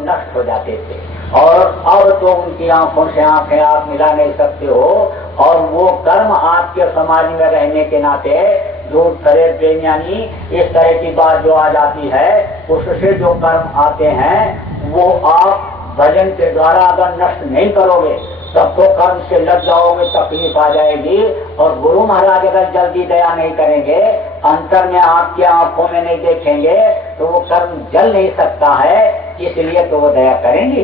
नष्ट हो जाते थे और अब तो उनकी आंखों से आंखें आप मिला नहीं सकते हो। और वो कर्म आपके समाज में रहने के नाते झूठ फरेब बेईमानी इस तरह की बात जो आ जाती है, उससे जो कर्म आते हैं वो आप भजन के द्वारा अगर नष्ट नहीं करोगे तब तो कर्म से लग जाओगे, तकलीफ आ जाएगी। और गुरु महाराज अगर जल्दी दया नहीं करेंगे, अंतर में आपकी आंखों में नहीं देखेंगे तो वो कर्म जल नहीं सकता है, इसलिए तो वो दया करेंगे।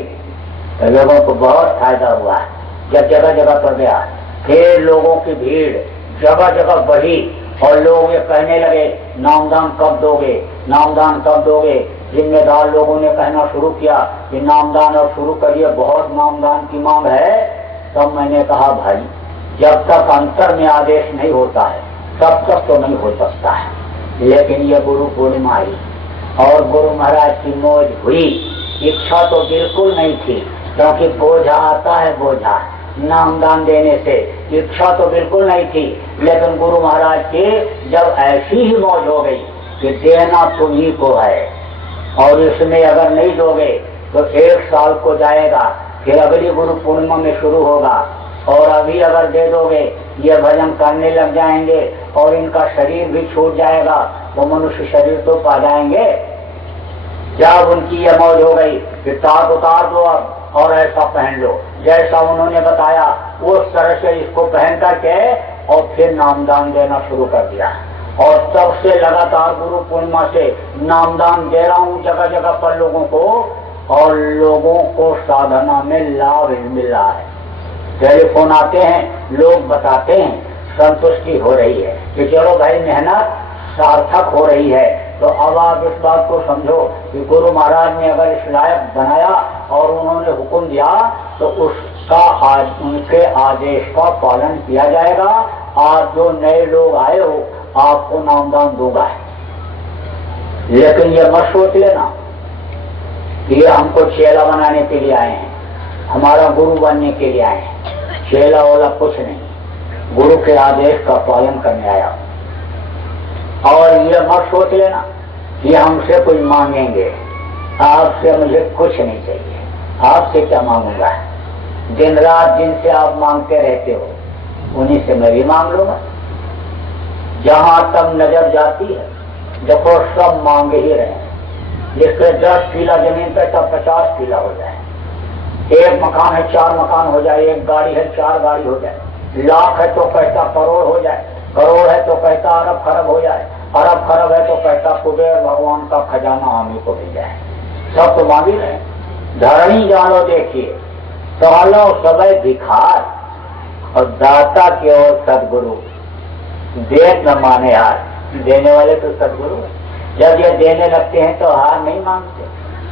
तो लोगों को बहुत फायदा हुआ है जब जगह जगह पर गया। फिर लोगों की भीड़ जगह जगह बढ़ी और लोग ये कहने लगे नामदान कब दोगे, नामदान कब दोगे। जिम्मेदार लोगों ने कहना शुरू किया कि नामदान अब शुरू करिए, बहुत नामदान की मांग है। तब मैंने कहा भाई जब तक अंतर में आदेश नहीं होता है तब तक तो नहीं हो सकता है। लेकिन ये गुरु पूर्णिमा आई और गुरु महाराज की मौज हुई। इच्छा तो बिल्कुल नहीं थी, क्योंकि बोझा आता है, बोझा नामदान देने से इच्छा तो बिल्कुल नहीं थी। लेकिन गुरु महाराज की जब ऐसी ही मौज हो गई कि देना तुम्ही को है और इसमें अगर नहीं दोगे तो 1 साल को जाएगा, फिर अगली गुरु पूर्णिमा में शुरू होगा। और अभी अगर दे दोगे ये भजन करने लग जाएंगे और इनका शरीर भी छूट जाएगा, वो मनुष्य शरीर तो पा जाएंगे। जब उनकी ये मौज हो गई कि तार उतार दो अब और ऐसा पहन लो, जैसा उन्होंने बताया उस तरह से इसको पहन करके और फिर नामदान देना शुरू कर दिया। और तब से लगातार गुरु पूर्णिमा से नामदान दे रहा हूँ जगह जगह पर लोगों को, और लोगों को साधना में लाभ मिल रहा है। टेलीफोन आते हैं, लोग बताते हैं, संतुष्टि हो रही है कि चलो भाई मेहनत सार्थक हो रही है। तो अब आप इस बात को समझो कि गुरु महाराज ने अगर इस लायक बनाया और उन्होंने हुक्म दिया तो उसका उनके आदेश का पालन किया जाएगा। आज जो नए लोग आए हो आपको नामदान दूंगा, लेकिन ये मत सोच लेना कि ये हमको चेला बनाने के लिए आए हैं, हमारा गुरु बनने के लिए आए हैं। चेला वाला कुछ नहीं, गुरु के आदेश का पालन करने आया। और ये मत सोच लेना कि हमसे कुछ मांगेंगे, आपसे मुझे कुछ नहीं चाहिए। आपसे क्या मांगूंगा? दिन रात जिनसे आप मांगते रहते हो उन्हीं से मैं भी मांग लूंगा। जहां तक नजर जाती है देखो सब मांग ही रहे हैं। जिसके 10 किला जमीन पे तब 50 किला हो जाए, 1 मकान है 4 मकान हो जाए, 1 गाड़ी है 4 गाड़ी हो जाए, लाख है तो कहता करोड़ हो जाए, करोड़ है तो कहता अरब खरब हो जाए, अरब खरब है तो कहता कुबेर भगवान का खजाना हमें को मिल जाए। सब तो मांग ही रहे। धरणी जानो देखिए सहलो सबय भिखार और दाता की ओर सदगुरु, देख न माने हार। देने वाले तो सदगुरु है। जब ये देने लगते हैं तो हार नहीं मानते,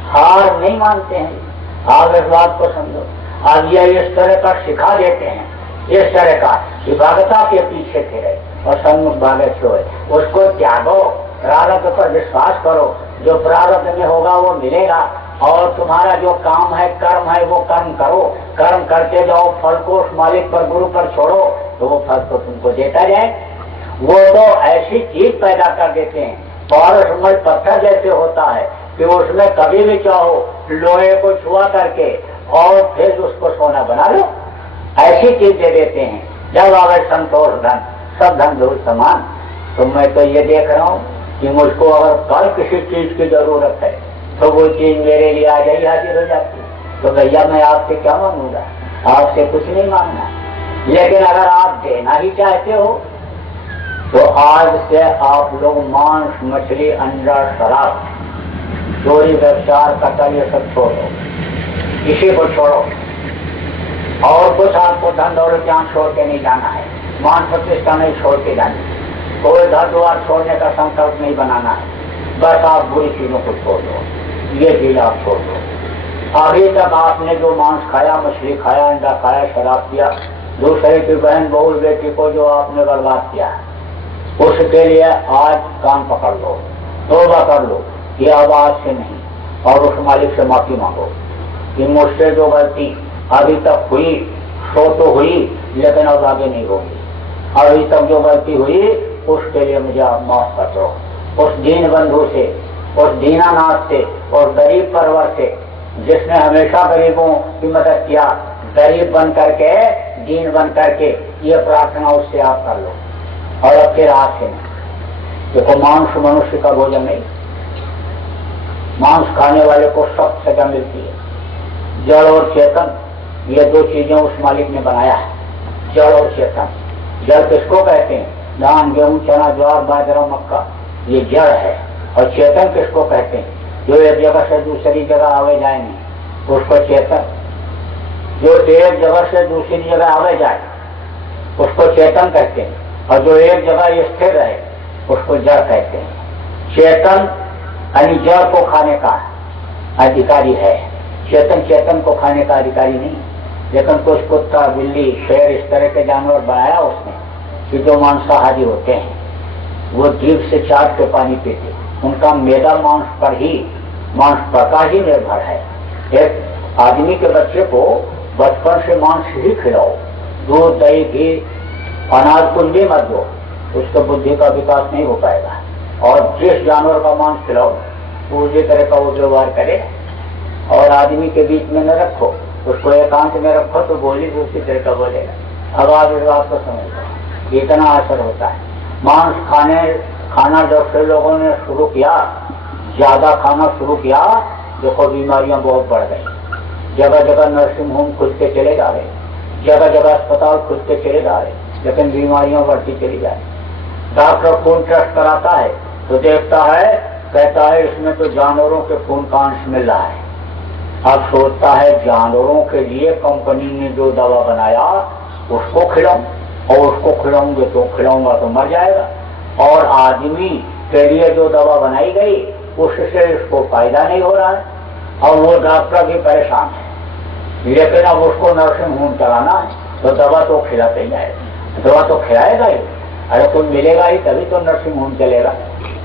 हार नहीं मानते हैं। आप इस बात को समझो। अब ये इस तरह का सिखा देते हैं, इस तरह का विभागता के पीछे फिरे और सन्मुख भागे छोड़े, उसको त्यागो, प्रारब्ध पर विश्वास करो। जो प्रारब्ध में होगा वो मिलेगा और तुम्हारा जो काम है कर्म है वो कर्म करो, कर्म करते जाओ, फल को उस मालिक पर गुरु पर छोड़ो तो वो फल तो तुमको देता जाए। वो तो ऐसी चीज पैदा कर देते हैं पारस में पत्थर जैसे होता है कि उसमें कभी भी चाहो लोहे को छुआ करके और फिर उसको सोना बना लो, ऐसी चीज दे देते हैं। जब आवे संतोष धन सब धन धूल समान। तो मैं तो ये देख रहा हूँ कि मुझको अगर कल किसी चीज की जरूरत है तो वो चीज मेरे लिए आ जाई हाजिर हो जाती है। तो भैया मैं आपसे क्या मांगूंगा, आपसे कुछ नहीं मांगना। लेकिन अगर आप देना ही चाहते हो तो आज से आप लोग मांस मछली अंडा शराब चोरी व्यवचार कतल ये सब छोड़ो, इसी को छोड़ो। और कुछ आपको धन दौलत यहाँ छोड़ के नहीं जाना है, मान प्रतिष्ठा नहीं छोड़ के जानी, कोई घर द्वार छोड़ने का संकल्प नहीं बनाना है। बस आप बुरी चीजों को छोड़ दो, ये चीज आप छोड़ दो। अभी तक आपने जो मांस खाया, मछली खाया, अंडा खाया, शराब पिया, दूसरे की बहन बहू बेटी को जो आपने बर्बाद किया, उसके लिए आज कान पकड़ लो, तौबा कर लो कि अब आज से नहीं, और उस मालिक से माफी मांगो कि मुझसे जो गलती अभी तक हुई सो तो हुई लेकिन अब आगे नहीं होगी। अभी तक जो गलती हुई उसके लिए मुझे आप माफ कर दो। उस दीन बंधु से, उस दीनानाथ से, उस गरीब परवर से जिसने हमेशा गरीबों की मदद किया, गरीब बन करके, दीन बन करके, ये प्रार्थना उससे आप कर लो। और अब फिर आज से देखो, मांस मनुष्य का भोजन नहीं, मांस खाने वाले को सख्त सजा मिलती है। जड़ और चेतन, ये दो चीजें उस मालिक ने बनाया है, जड़ और चेतन। जड़ किसको कहते हैं? धान, गेहूं, चना, ज्वार, बाजरा, मक्का, ये जड़ है। और चेतन किसको कहते हैं? जो एक जगह से दूसरी जगह आवे जाए नहीं, उसको चेतन। जो एक जगह से दूसरी जगह आवे जाए उसको चेतन कहते हैं, और जो एक जगह स्थिर रहे उसको जड़ कहते हैं। चेतन यानी जड़ को खाने का अधिकारी है, चेतन चेतन को खाने का अधिकारी नहीं। लेकिन कुछ कुत्ता, बिल्ली, शेर, इस तरह के जानवर बनाया उसने कि जो मांसाहारी होते हैं वो जीभ से चाट के पानी पीते, उनका मैदा मांस पर का ही निर्भर है। एक आदमी के बच्चे को बचपन से मांस ही खिलाओ, दूध, दही, घी, अनाज कुछ भी मत दो, उसके बुद्धि का विकास नहीं हो पाएगा। और जिस जानवर का मांस खिलाओ उसी तरह का वो व्यवहार करे। और आदमी के बीच में न रखो, उसको एकांत में रखो तो बोली भी उसी तरह का बोलेगा। अब आप इस बात को समझ लो, इतना असर होता है। मांस खाना जब से लोगों ने शुरू किया, ज्यादा खाना शुरू किया, देखो बीमारियां बहुत बढ़ गई। जगह जगह नर्सिंग होम खुलते चले जा रहे, जगह जगह अस्पताल खुलते चले जा रहे, लेकिन बीमारियां बढ़ती चली जा रही। डॉक्टर खून टेस्ट कराता है तो देखता है, कहता है इसमें तो जानवरों के खून का अंश मिल रहा है। अब सोचता है जानवरों के लिए कंपनी ने जो दवा बनाया उसको खिलाऊं, और उसको खिलाऊंगा तो मर जाएगा। और आदमी के लिए जो दवा बनाई गई उससे इसको फायदा नहीं हो रहा है, और वो डॉक्टर भी परेशान है। लेकिन अब उसको नर्सिंग होम चलाना है तो दवा तो खिलाते ही जाएगा, दवा तो खिलाएगा ही। अरे कुछ मिलेगा ही तभी तो नर्सिंग होम चलेगा।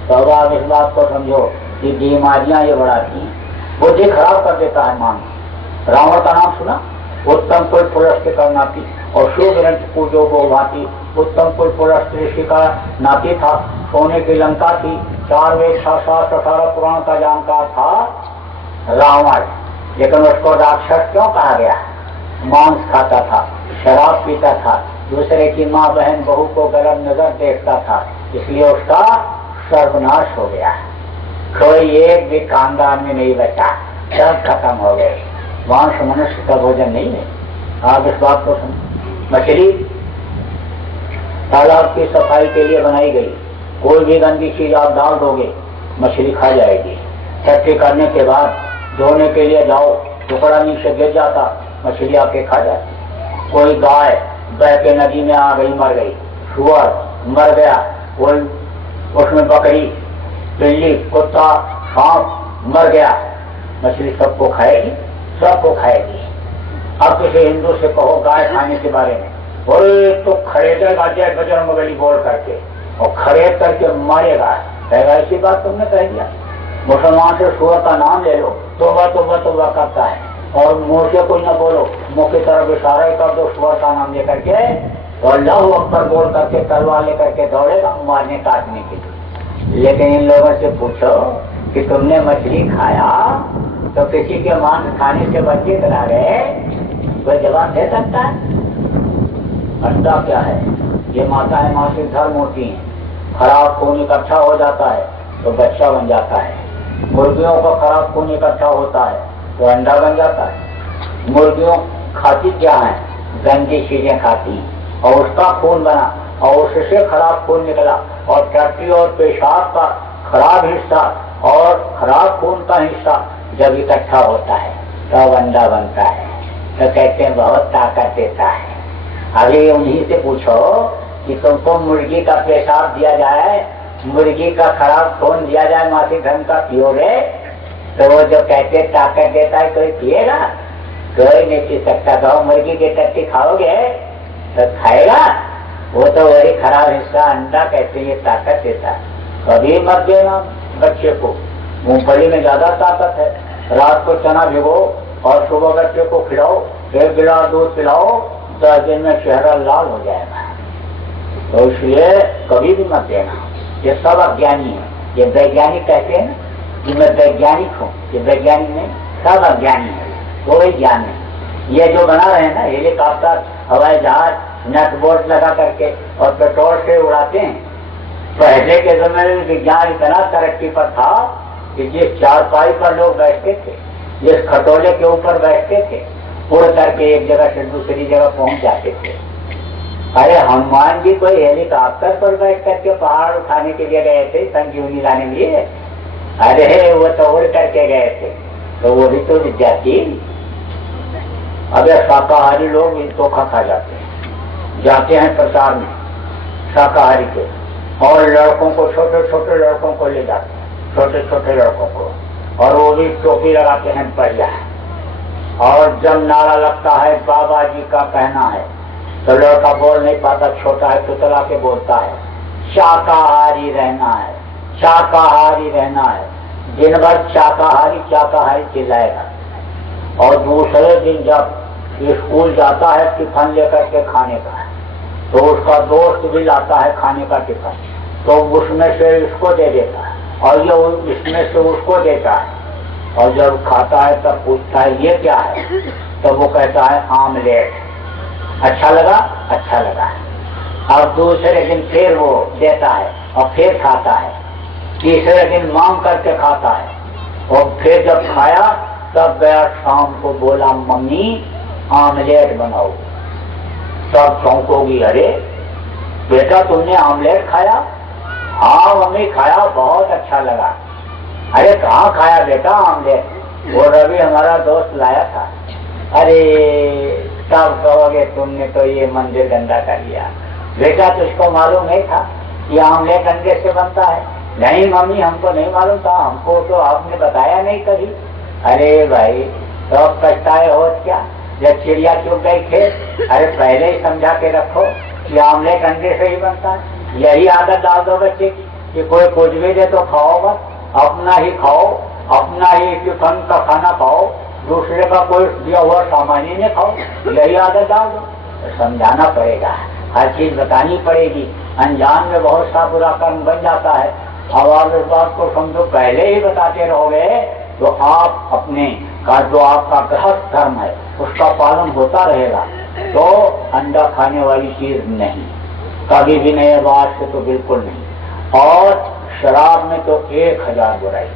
तो अब आप इस बात को समझो कि बीमारियां ये बढ़ाती हैं, बुद्धि खराब कर देता है मानव। रावण का नाम सुना? उत्तम कुल पुलस्त का नाती और शिवग्रंथ पूजो को भाती। उत्तम कुल पुलस्त ऋषि का नाती था, सोने की लंका थी, 4 वेद, 7 18 पुराण का जानकार था रावण। लेकिन उसको राक्षस क्यों कहा गया? मांस खाता था, शराब पीता था, दूसरे की माँ, बहन, बहू को गलत नजर देखता था, इसलिए उसका सर्वनाश हो गया। कोई एक भी खानदान में नहीं बचा, सब खत्म हो गए। मांस मनुष्य का भोजन नहीं है। आप इस बात को समझ। मछली तालाब की सफाई के लिए बनाई गई, कोई भी गंदी चीज आप डाल दोगे मछली खा जाएगी। छठी करने के बाद धोने के लिए जाओ, टुकड़ा नीचे गिर जाता, मछली आके खा जाती। कोई गाय बह के नदी में आ गई, मर गई। सुअर मर गया, कोई उसमें बकरी, बिल्ली, कुत्ता, सांप मर गया, मछली सबको खाएगी, सबको खाएगी। अब किसी हिंदू से कहो गाय खाने के बारे में, बोले तो खरीदेगा जय बजरंगबली बोल करके, और खरीद करके मारेगा, कहेगा ऐसी बात तुमने कह दिया। मुसलमान से सुअर का नाम ले लो, तोबा तोबा तोबा करता है, और मुंह से कोई न बोलो, मुंह की तरफ इशारा कर दो सुअर का नाम लेकर के, और अल्लाहू अकबर बोल करके तलवार लेकर के दौड़ेगा मारने काटने के लिए। लेकिन इन लोगों से पूछो कि तुमने मछली खाया तो किसी के मांस खाने से बच्चे करा गए, कोई जवाब दे सकता है? अंडा क्या है? ये माताएं मासिक धर्म होती हैं, खराब खून इकट्ठा हो जाता है तो बच्चा बन जाता है। मुर्गियों का खराब खून इकट्ठा होता है तो अंडा बन जाता है। मुर्गियों खाती क्या है? गंदी चीजें खाती, और उसका खून बना, और उससे खराब खून निकला, और टट्टी और पेशाब का खराब हिस्सा और खराब खून का हिस्सा जब इकट्ठा होता है तब अंडा बनता है। तो कहते हैं बहुत ताकत देता है। अभी उन्हीं से पूछो कि तुमको मुर्गी का पेशाब दिया जाए, मुर्गी का खराब खून दिया जाए, मासिक धर्म का पियोगे? तो वो जो कहते ताकत देता है कोई पिएगा? कोई नहीं पी सकता। तो मुर्गी की टट्टी खाओगे तो खाएगा? वो तो वही खराब हिस्सा अंडा कहते हैं, ये ताकत देता है। कभी मत देना बच्चे को, मूंगफली में ज्यादा ताकत है। रात को चना भिगो और सुबह बच्चे को खिलाओ, 1 गिलास दूध पिलाओ, 10 दिन में चेहरा लाल हो जाएगा। तो इसलिए कभी भी मत देना। ये सब अज्ञानी है। ये वैज्ञानिक कहते हैं कि मैं वैज्ञानिक हूँ, ये वैज्ञानिक नहीं। सब अज्ञानी है, कोई ज्ञान नहीं। ये जो बना रहे हैं ना हेलीकॉप्टर, हवाई जहाज, नट बोल्ट लगा करके और पेट्रोल से उड़ाते हैं। पहले के समय में विज्ञान इतना तरक्की पर था कि जिस चारपाई पर लोग बैठते थे, जिस खटोले के ऊपर बैठते थे, उड़ करके एक जगह से दूसरी जगह पहुंच जाते थे। अरे हनुमान जी कोई हेलीकॉप्टर पर बैठ करके पहाड़ उठाने के लिए गए थे, संजीवनी लाने के लिए? अरे वो तो उड़ करके गए थे, तो वो भी तो विद्या थी। अब शाकाहारी लोग धोखा खा जाते हैं प्रचार में शाकाहारी के, और लड़कों को, छोटे छोटे लड़कों को ले जाते हैं, छोटे छोटे लड़कों को, और वो भी टोपी लगाते हैं बढ़िया। और जब नारा लगता है बाबा जी का कहना है, तो लड़का बोल नहीं पाता, छोटा है तो चला के बोलता है शाकाहारी रहना है, शाकाहारी रहना है। दिन भर शाकाहारी शाकाहारी चिल्लाएगा, और दूसरे दिन जब स्कूल जाता है टिफिन लेकर के खाने का, तो उसका दोस्त भी लाता है खाने का टिफिन, तो उसमें से इसको दे देता है और ये इसमें से उसको देता है, और जब खाता है तब पूछता है ये क्या है, तब वो कहता है आमलेट। अच्छा लगा? अच्छा लगा। और दूसरे दिन फिर वो देता है और फिर खाता है, तीसरे दिन मांग करके खाता है, और फिर जब खाया तब गया शाम को बोला मम्मी आमलेट बनाओ। तब चौंकोगी, अरे बेटा तुमने आमलेट खाया? हाँ मम्मी खाया, बहुत अच्छा लगा। अरे कहाँ खाया बेटा आमलेट? वो रवि हमारा दोस्त लाया था। अरे तब कहोगे तुमने तो ये मंदिर गंदा कर लिया। बेटा तुझको मालूम नहीं था कि आमलेट अंडे से बनता है? नहीं मम्मी हमको नहीं मालूम था, हमको तो आपने बताया नहीं कभी। अरे भाई तो अब पछताए हो क्या जब चिड़िया चुग गई खेत? अरे पहले ही समझा के रखो कि आमलेट अंडे से ही बनता है। यही आदत डाल दो बच्चे की कि कोई कुछ भी दे तो खाओ बस, अपना ही खाओ, अपना ही टिफिन का खाना खाओ, दूसरे का कोई दिया हुआ सामान ही नहीं खाओ। यही आदत डाल दो। तो समझाना पड़ेगा, हर चीज बतानी पड़ेगी। अनजान में बहुत सा बुरा कर्म बन जाता है। अब आप इस बात को समझो, पहले ही बताते रहोगे तो आप अपने का जो आपका गृहस्थ धर्म है उसका पालन होता रहेगा। तो अंडा खाने वाली चीज नहीं, कभी भी नहीं, बात से तो बिल्कुल नहीं। और शराब में तो 1000 बुराई।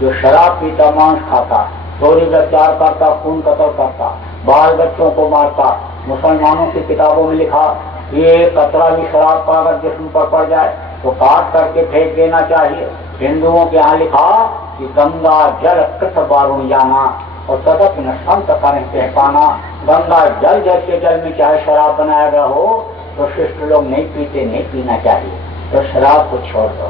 जो शराब पीता, मांस खाता, चोरी व्यभिचार करता, खून कत्ल करता, बाल बच्चों को मारता, मुसलमानों की किताबों में लिखा ये कतरा भी शराब का अगर जिस्म पर पड़ जाए तो काट करके फेंक देना चाहिए। हिंदुओं के यहाँ लिखा कि गंगा जल कृत बारुण जाना और सतत न संत करें पाना। गंगा जल जैसे जल में चाहे शराब बनाया गया हो तो शिष्ट लोग नहीं पीते, नहीं पीना चाहिए। तो शराब को छोड़ दो,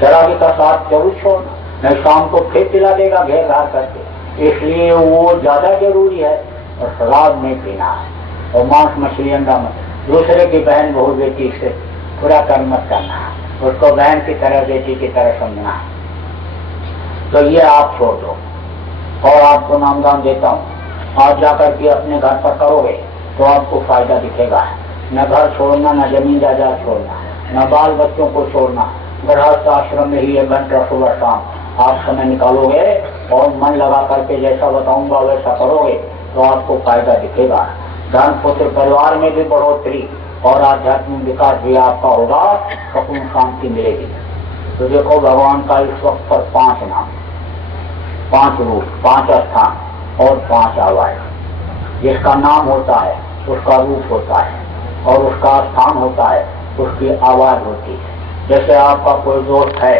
शराबी का साथ जरूर छोड़ना, नहीं शाम को फिर पिला देगा घेर घार करके, इसलिए वो ज्यादा जरूरी है। और शराब नहीं पीना है, और मांस मछली अंडा मत। दूसरे की बहन बहू बेटी से पूरा कर्म मत करना है, उसको बहन की तरह बेटी की तरह समझना है। तो ये आप छोड़ दो। और आपको नामदान देता हूँ, आप जाकर के अपने घर पर करोगे तो आपको फायदा दिखेगा। न घर छोड़ना, न जमीन जायदाद छोड़ना, न बाल बच्चों को छोड़ना। गृहस्थ आश्रम में ही 1 घंटा सुबह शाम आप समय निकालोगे और मन लगा करके जैसा बताऊंगा वैसा करोगे तो आपको फायदा दिखेगा। धन पुत्र परिवार में भी बढ़ोतरी और आध्यात्मिक विकास भी आपका होगा, सुकून शांति मिलेगी। तो देखो भगवान का इस वक्त पर 5 नाम, 5 रूप, 5 स्थान और 5 आवाज। जिसका नाम होता है उसका रूप होता है, और उसका स्थान होता है, उसकी आवाज होती है। जैसे आपका कोई दोस्त है